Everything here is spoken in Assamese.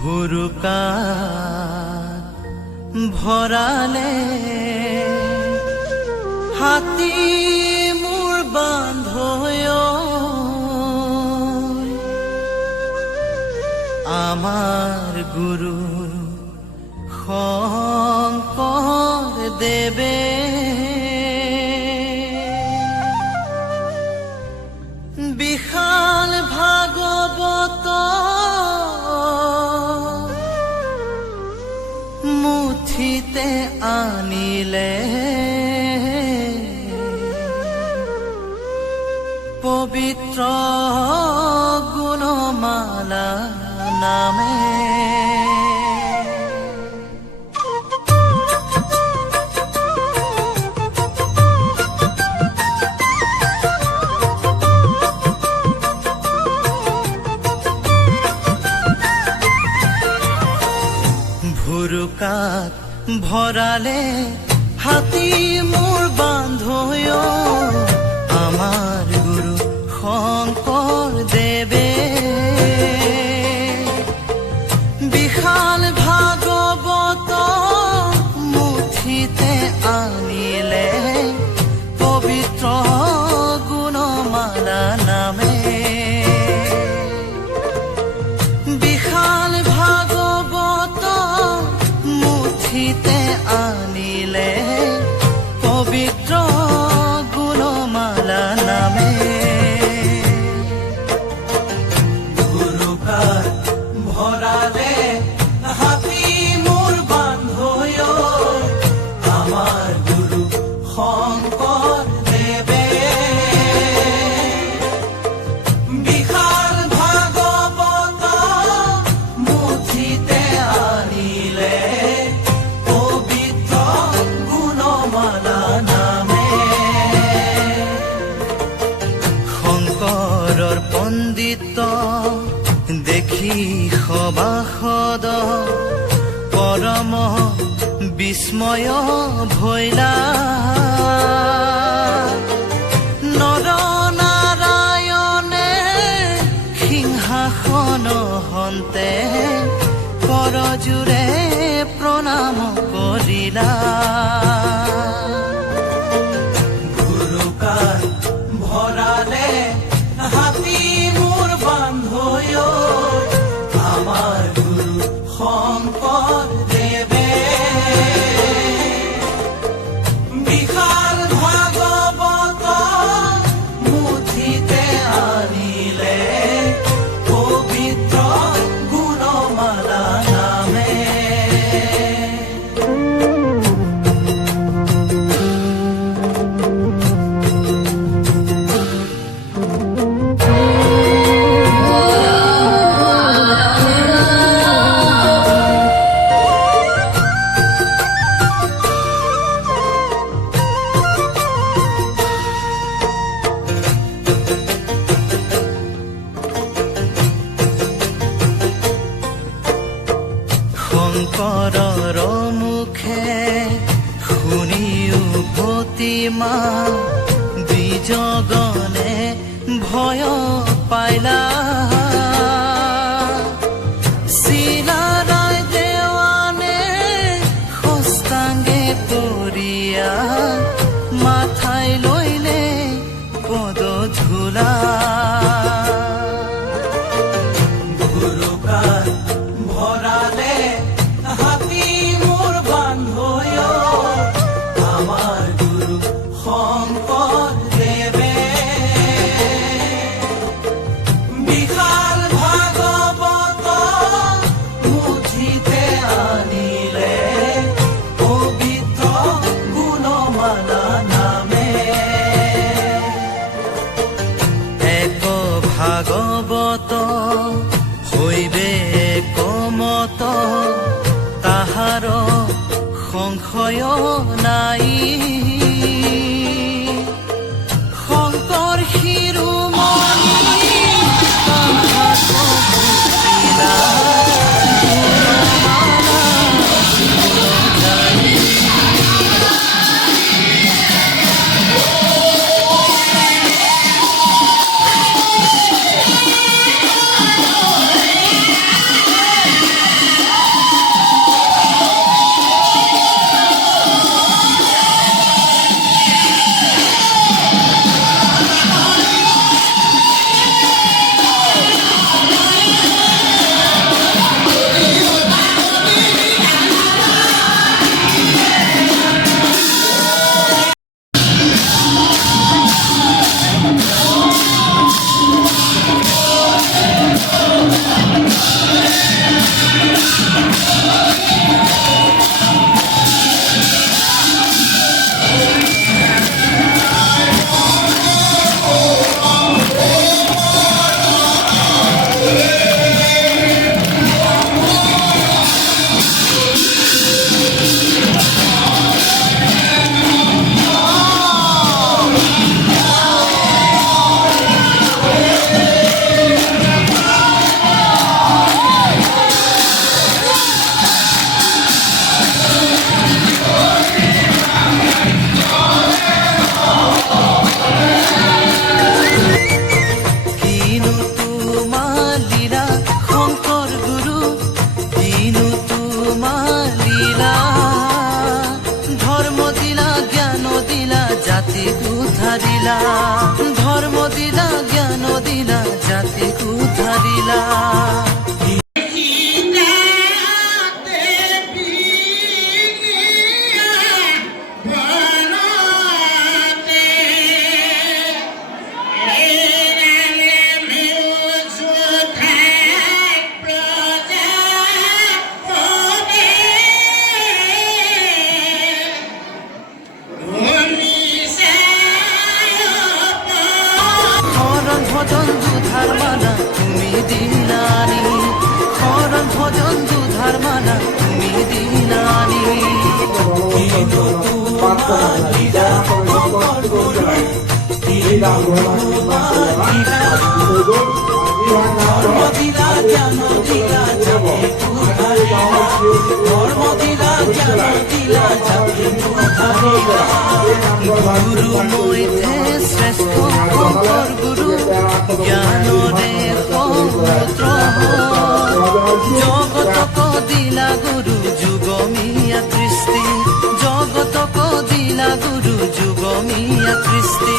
ভুৰুকাত ভৰালে হাতী মোৰ বান্ধৈ আমাৰ গুৰু শংকৰ দেৱে বিশাল ভাগৱত মুঠিতে আনিলে পবিত্ৰ গুণমালা নামে ভুৰুকাত ভৰালে হাতী মোৰ বান্ধৈ আমাৰ গুৰু শংকৰ দেৱে বিশাল ভাগৱত মুঠিতে আনিলে পবিত্ৰ গুণমালা নামে বিশাল ভাগৱত মুঠিতে আনিলে পবিত্ৰ গুণমালা নামে ভুৰুকাত ভৰালে হাতী মোৰ বান্ধৈ আমাৰ গুৰু শংকৰ দেৱে বিশাল ভাগৱত মুঠিতে আনিলে পবিত্ৰ গুণমালা নামে শংকৰৰ পণ্ডিত দেখি সভাসদ পৰম বিস্ময় ভৈলা নৰ নাৰায়ণে সিংহাসন হন্তে কৰজোৰে প্ৰণাম কৰিলা ভুৰুকাত ভৰালে হাতী মোৰ বান্ধৈ আমাৰ গুৰু শংকৰ দেৱে বিশাল ভাগৱত মুঠিতে আনিলে পবিত্ৰ গুণমালা নামে শংকৰৰ মুখে শুনি উভতি মা দ্বিজগণে ভয় পাইলা চিলাৰায় দেৱানে হস্তাংগে পৰিয়া মাথাই লৈলে পদ ধূলা ভুৰুকাত ভৰালে হাতী মোৰ বান্ধৈ আমাৰ গুৰু শংকৰ দেৱে বিশাল ভাগৱত মুঠিতে আনিলে পবিত্ৰ গুণমালা নামে এক ভাগৱত হৈবে কমত তাহাৰ সংশয় নাই শংকৰ শিৰোমণি তাহাক বুজিলা গুণমালা দিলা ধর্ম দিলা জ্ঞান দিলা জাতিক উদ্ধারিলা হরণ ভজন দুধার মালা তুমি দিলানি হরণ ভজন দুধার মালা তুমি দিলানি ধর্ম দিলা জ্ঞান দিলা জাতিক উদ্ধারিলা ধর্ম দিলা জ্ঞান দিলা জাতিক উদ্ধারিলা গুরু মইতে শ্রেষ্ঠ শংকৰ গুৰু জ্ঞানৰে পবিত্ৰ জগতক দিলা গুৰু যুগমীয়া কৃষ্টি জগতক দিলা গুৰু যুগমীয়া কৃষ্টি